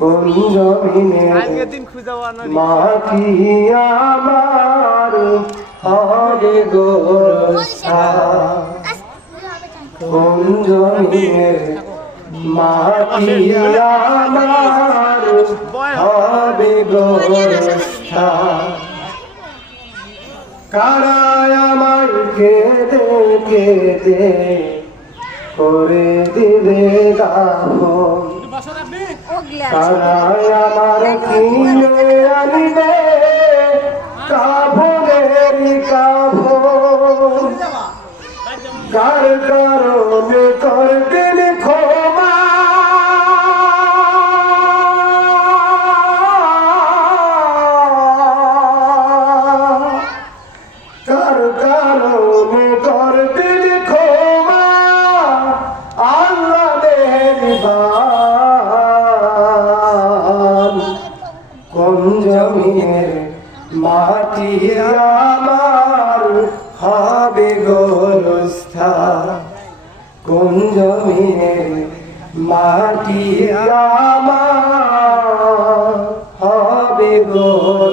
কোন জমিনে মাটি আমার হবে গোরস্থান, কোন জমিনে মাটি আমার হবে গোরস্থান। কারায় আমার কেঁদে কেঁদে করে দিলে দাফন, কারায় আমার কিনে আনিবে কাফনের কাফন, কার কারণে করবেন ক্ষমা কার কারণে করবেন ক্ষমা আল্লাহ মেহেরবান। কোন জমিনের মাটি আমার হবে গোরস্থান, কোন জমিনের মাটি আমার হবে গোরস্থান।